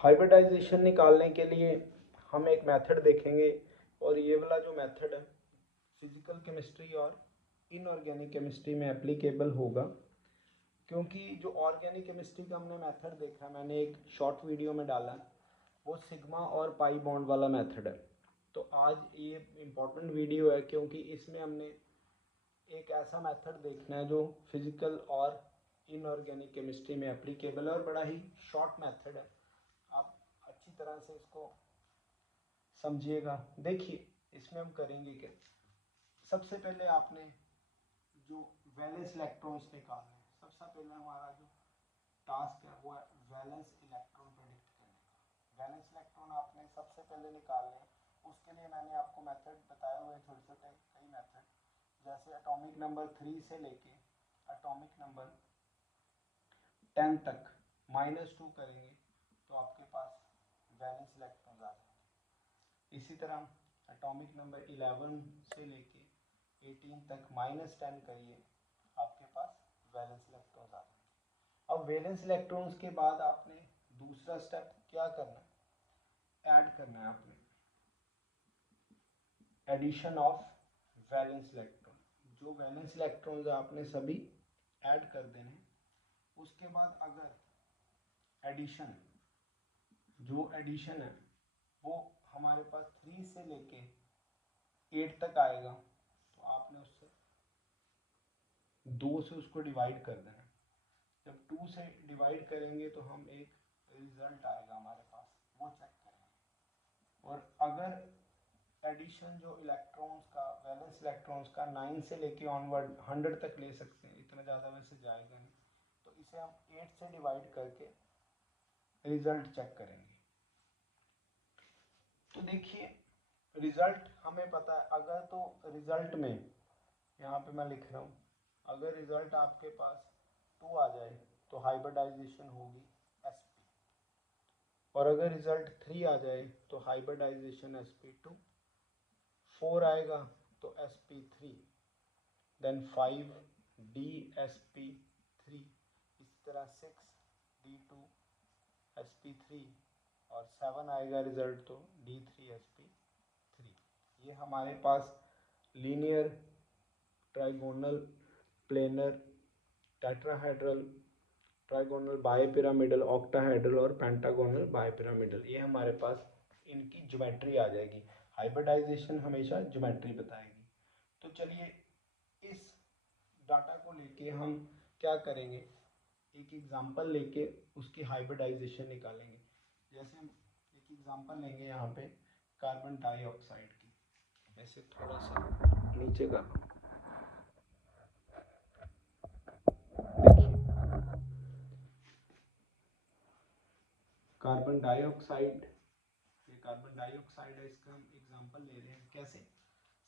Hybridisation निकालने के लिए हम एक मेथड देखेंगे और ये वाला जो मेथड है फिजिकल केमिस्ट्री और इनऑर्गेनिक केमिस्ट्री में एप्लीकेबल होगा, क्योंकि जो ऑर्गेनिक केमिस्ट्री का हमने मेथड देखा, मैंने एक शॉर्ट वीडियो में डाला, वो सिग्मा और पाई बॉन्ड वाला मेथड है। तो आज ये इम्पोर्टेंट वीडियो है क्योंकि इसमें हमने एक ऐसा मेथड देखना है जो फिजिकल और इनऑर्गेनिक केमिस्ट्री में एप्लीकेबल है और बड़ा ही शॉर्ट मेथड है। आप अच्छी तरह से इसको समझिएगा। देखिए इसमें हम करेंगे क्या, सबसे पहले आपने जो वैलेंस इलेक्ट्रॉन्स निकालने हैं, सबसे पहले हमारा जो टास्क है वो है वैलेंस इलेक्ट्रॉन प्रेडिक्ट करने का। वैलेंस इलेक्ट्रॉन आपने सबसे पहले निकालने हैं, उसके लिए मैंने आपको मेथड बताए हुए छोटे छोटे कई मेथड, जैसे एटॉमिक नंबर 3 से लेके एटॉमिक नंबर 10 तक -2 करेंगे तो आपके पास वैलेंस इलेक्ट्रॉन आ जाएंगे। इसी तरह एटॉमिक नंबर 11 से लेके 18 तक -10 करिए, आपके पास वैलेंस इलेक्ट्रॉन आ जाएंगे। अब वैलेंस इलेक्ट्रॉन्स के बाद आपने दूसरा स्टेप क्या करना है, ऐड करना है आपने एडिशन ऑफ वैलेंस इलेक्ट्रॉन। जो वैलेंस इलेक्ट्रॉन्स आपने सभी ऐड कर देने। उसके बाद अगर एडिशन, जो एडिशन है वो हमारे पास 3 से लेके 8 तक आएगा तो आपने उससे 2 से उसको डिवाइड कर देना। जब 2 से डिवाइड करेंगे तो हम एक रिजल्ट आएगा हमारे पास, वो चेक करेंगे। और अगर एडिशन जो इलेक्ट्रॉन्स का, वैलेंस इलेक्ट्रॉन्स का 9 से लेके ऑनवर्ड 100 तक ले सकते हैं, इतना ज़्यादा वैसे जाएगा नहीं, तो इसे हम 8 से डिवाइड करके रिजल्ट चेक करेंगे। तो देखिए रिजल्ट हमें पता है, अगर तो रिजल्ट में यहाँ पे मैं लिख रहा हूँ, अगर रिजल्ट आपके पास 2 आ जाए तो हाइब्रिडाइजेशन होगी sp, और अगर रिजल्ट 3 आ जाए तो हाइब्रिडाइजेशन sp2, 4 आएगा तो sp3, देन 5 dsp3, इस तरह 6 d2 sp3 और 7 आएगा रिजल्ट तो d3sp3। ये हमारे पास linear, trigonal, planar, tetrahedral, trigonal bipyramidal, octahedral और पेंटागोनल बाइपिरामिडल, ये हमारे पास इनकी ज्योमेट्री आ जाएगी। हाइब्रिडाइजेशन हमेशा ज्योमेट्री बताएगी। तो चलिए इस डाटा को लेके हम क्या करेंगे, एक एग्जांपल लेके उसकी हाइब्रिडाइजेशन निकालेंगे। जैसे हम एक एग्जांपल लेंगे यहाँ पे कार्बन डाइऑक्साइड की, ऐसे थोड़ा सा नीचे कर रहा हूँ। कार्बन डाइऑक्साइड, ये कार्बन डाइऑक्साइड है, इसका हम एग्जांपल ले रहे हैं। कैसे,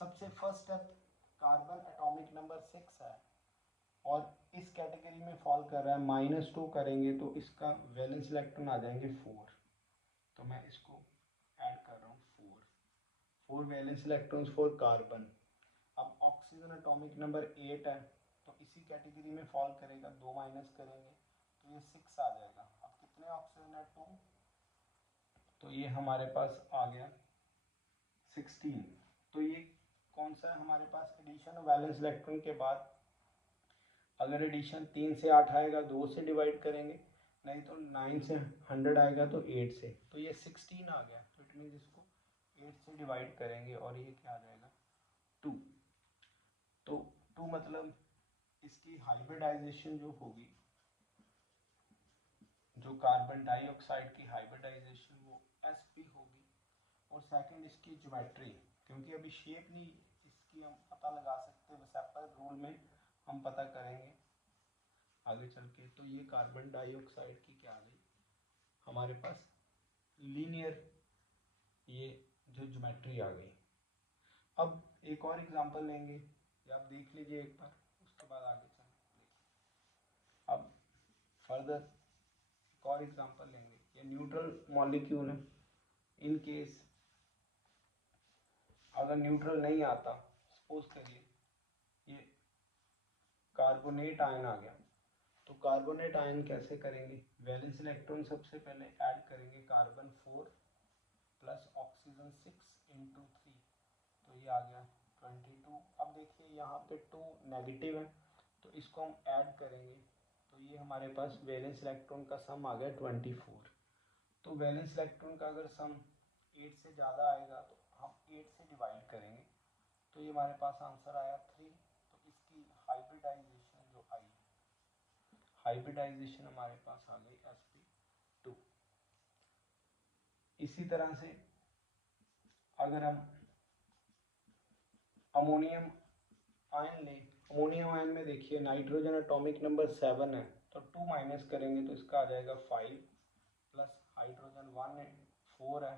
सबसे first step, carbon atomic number 6 है और इस कैटेगरी में फॉल कर रहा है, -2 करेंगे तो इसका वैलेंस इलेक्ट्रॉन आ जाएंगे 4, तो मैं इसको ऐड कर रहा हूँ 4 वैलेंस इलेक्ट्रॉन्स फॉर कार्बन। अब ऑक्सीजन एटॉमिक नंबर 8 है तो इसी कैटेगरी में फॉल करेगा, 2 माइनस करेंगे तो ये 6 आ जाएगा। अब कितने ऑक्सीजन है, 2, तो ये हमारे पास आ गया 16। तो ये कौन सा है हमारे पास, एडिशन वैलेंस इलेक्ट्रॉन के बाद अगर एडिशन 3 से 8 आएगा 2 से डिवाइड करेंगे, नहीं तो 9 से 100 आएगा तो 8 से, तो ये 16 आ गया। तो इट मीन्स इसको 8 से डिवाइड करेंगे और ये क्या आ जाएगा, 2। तो 2 मतलब इसकी हाइब्रिडाइजेशन जो होगी, जो कार्बन डाइऑक्साइड की हाइब्रिडाइजेशन वो sp होगी। और सेकंड इसकी ज्योमेट्री, क्योंकि अभी शेप नहीं इसकी हम पता लगा सकते, वेसेपर रूल में हम पता करेंगे आगे चल के। तो ये कार्बन डाइऑक्साइड की क्या आ गई हमारे पास, लीनियर, ये जो ज्योमेट्री आ गई। अब एक और एग्जांपल लेंगे, ये आप देख लीजिए एक बार, उसके बाद आगे चलें। अब फर्दर एक और एग्जांपल लेंगे, ये न्यूट्रल मॉलिक्यूल है। इन केस अगर न्यूट्रल नहीं आता, सपोज करिए ये कार्बोनेट आयन आ गया, तो कार्बोनेट आयन कैसे करेंगे, वैलेंस इलेक्ट्रॉन सबसे पहले ऐड करेंगे कार्बन 4 प्लस ऑक्सीजन 6 × 3, तो ये आ गया 22। अब देखिए यहाँ पे 2 नेगेटिव है तो इसको हम ऐड करेंगे, तो ये हमारे पास वैलेंस इलेक्ट्रॉन का सम आ गया 24। तो वैलेंस इलेक्ट्रॉन का अगर सम 8 से ज़्यादा आएगा तो हम 8 से डिवाइड करेंगे, तो ये हमारे पास आंसर आया 3। तो इसकी हाइब्रिडाइजेशन जो आई, हाइब्रिडाइजेशन हमारे पास आ गई sp2। इसी तरह से अगर हम अमोनियम आयन लें, अमोनियम आयन में देखिए नाइट्रोजन एटॉमिक नंबर 7 है, तो 2 माइनस करेंगे तो इसका आ जाएगा 5 प्लस हाइड्रोजन 1 है 4 है,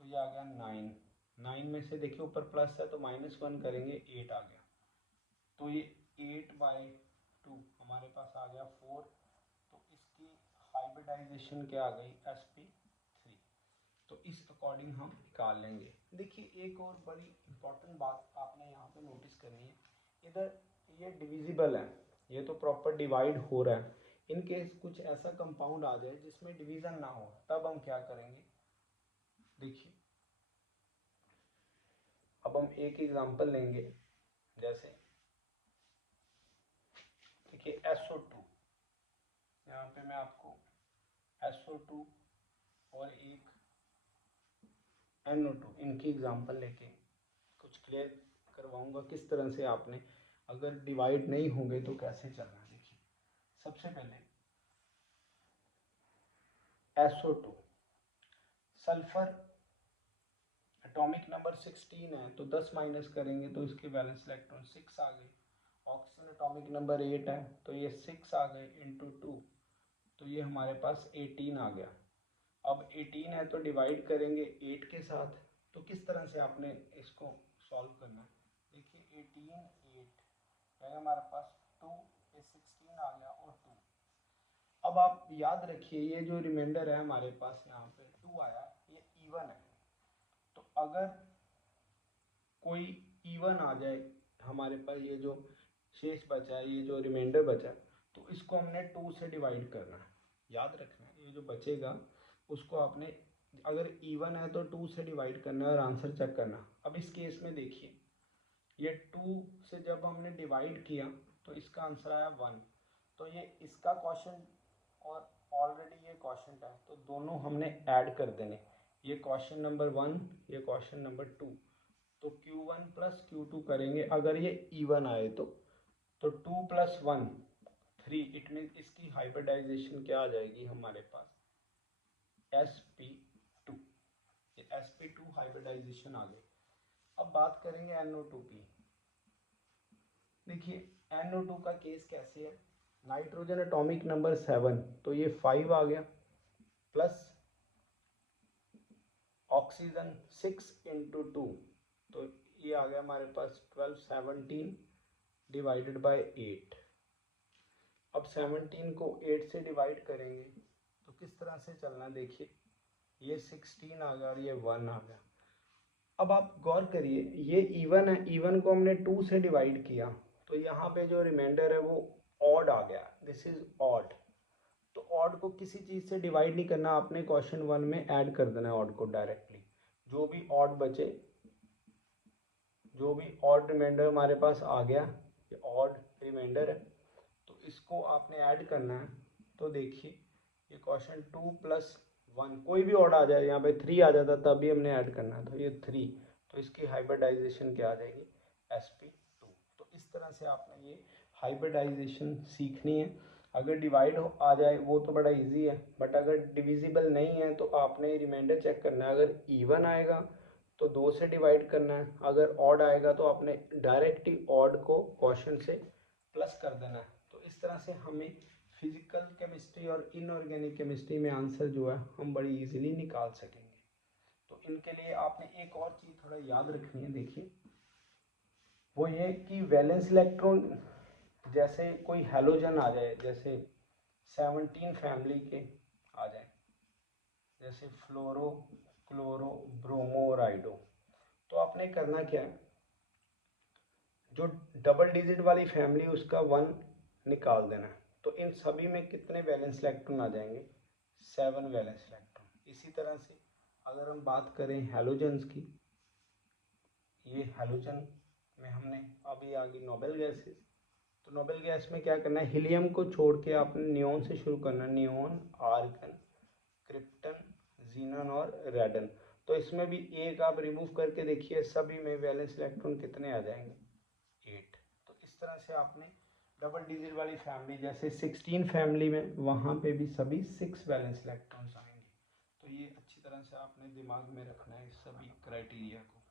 तो ये आ गया 9। 9 में से देखिए ऊपर प्लस है तो -1 करेंगे 8 आ गया, तो ये 8/2 हमारे पास आ गया 4। तो इसकी हाइब्रिडाइजेशन क्या आ गई sp3। तो इस अकॉर्डिंग हम निकाल लेंगे। देखिए एक और बड़ी इंपॉर्टेंट बात आपने यहाँ पे नोटिस करनी है, इधर ये डिविजिबल है, ये तो प्रॉपर डिवाइड हो रहा है। इन केस कुछ ऐसा कंपाउंड आ जाए जिसमें डिवीजन ना हो, तब हम क्या करेंगे, देखिए अब हम एक एग्जांपल लेंगे, जैसे देखिए SO2, यहाँ पे मैं आपको SO2 और एक NO2 इनकी एग्जांपल लेके कुछ क्लियर करवाऊंगा किस तरह से आपने अगर डिवाइड नहीं होंगे तो कैसे चलना है। देखिए सबसे पहले SO2 सल्फर एटॉमिक नंबर 16 है, तो 10 माइनस करेंगे तो इसके वैलेंस इलेक्ट्रॉन 6 आ गए। ऑक्सीजन एटॉमिक नंबर 8 है तो ये 6 आ गए इंटू 2, तो ये हमारे पास 18 आ गया। अब 18 है तो डिवाइड करेंगे 8 के साथ, तो किस तरह से आपने इसको सॉल्व करना है, देखिए 18 8 है हमारे पास 2, ये 16 आ गया और 2। अब आप याद रखिए ये जो रिमाइंडर है हमारे पास यहाँ पे 2 आया, ये इवन है, तो अगर कोई इवन आ जाए हमारे पास, ये जो शेष बचा है, ये जो रिमाइंडर बचा है, तो इसको हमने 2 से डिवाइड करना है। याद रखना है ये जो बचेगा उसको आपने अगर इवन है तो 2 से डिवाइड करना है और आंसर चेक करना। अब इस केस में देखिए ये 2 से जब हमने डिवाइड किया तो इसका आंसर आया 1, तो ये इसका क्वेश्चन और ऑलरेडी ये क्वेश्चन है, तो दोनों हमने ऐड कर देने, ये क्वेश्चन नंबर 1 ये क्वेश्चन नंबर 2, तो Q1 प्लस Q2 करेंगे अगर ये इवन आए तो 2 + 1 3, इट मीन इसकी हाइब्रिडाइजेशन क्या आ जाएगी हमारे पास sp2, ये sp2 हाइब्रिडाइजेशन आ गई। अब बात करेंगे NO2 की। देखिए NO2 का केस कैसे है, नाइट्रोजन एटॉमिक नंबर 7 तो ये 5 आ गया प्लस ऑक्सीजन 6 × 2, तो ये आ गया हमारे पास 12 17 डिवाइडेड बाय 8। अब 17 को 8 से डिवाइड करेंगे तो किस तरह से चलना, देखिए ये 16 आ गया और ये 1 आ गया। अब आप गौर करिए ये इवन है, इवन को हमने 2 से डिवाइड किया तो यहाँ पे जो रिमाइंडर है वो ऑड आ गया, दिस इज ऑड। तो ऑड को किसी चीज़ से डिवाइड नहीं करना, आपने क्वेश्चन 1 में ऐड कर देना है ऑड को डायरेक्टली, जो भी ऑड बचे, जो भी ऑड रिमाइंडर हमारे पास आ गया, ये ऑड रिमाइंडर है तो इसको आपने ऐड करना है। तो देखिए ये क्वेश्चन 2 + 1 कोई भी ऑड आ जाए, यहाँ पे 3 आ जाता तब भी हमने ऐड करना है, तो ये 3, तो इसकी हाइब्रिडाइजेशन क्या आ जाएगी sp2। तो इस तरह से आपने ये हाइब्रिडाइजेशन सीखनी है। अगर डिवाइड आ जाए वो तो बड़ा इजी है, बट अगर डिविजिबल नहीं है तो आपने रिमाइंडर चेक करना है, अगर इवन आएगा तो 2 से डिवाइड करना है, अगर ऑड आएगा तो आपने डायरेक्ट ही ऑड को क्वेश्चन से प्लस कर देना है। तो इस तरह से हमें फिजिकल केमिस्ट्री और इनऑर्गेनिक केमिस्ट्री में आंसर जो है हम बड़ी इजीली निकाल सकेंगे। तो इनके लिए आपने एक और चीज़ थोड़ा याद रखनी है, देखिए वो ये कि वैलेंस इलेक्ट्रॉन जैसे कोई हैलोजन आ जाए, जैसे 17 फैमिली के आ जाए, जैसे फ्लोरो क्लोरो ब्रोमो और आइडो, तो आपने करना क्या है, जो डबल डिजिट वाली फैमिली उसका 1 निकाल देना है, तो इन सभी में कितने वैलेंस इलेक्ट्रॉन आ जाएंगे? 7 वैलेंस इलेक्ट्रॉन। इसी तरह से अगर हम बात करें हैलोजन्स की, ये हैलोजन में हमने अभी आगे नोबेल गैसेस, तो नोबेल गैस में क्या करना है, हीलियम को छोड़ के आपने नियॉन से शुरू करना है, नियॉन, आर्गन, क्रिप्टन, जीनन और रेडन। तो इसमें भी एक आप रिमूव करके देखिए, सभी में वैलेंस इलेक्ट्रॉन कितने आ जाएंगे? 8। तो इस तरह से आपने डबल डिजिट वाली फैमिली जैसे 16 फैमिली में, वहाँ पे भी सभी 6 वैलेंस इलेक्ट्रॉन्स आएंगे। तो ये अच्छी तरह से आपने दिमाग में रखना है इस सभी क्राइटेरिया को।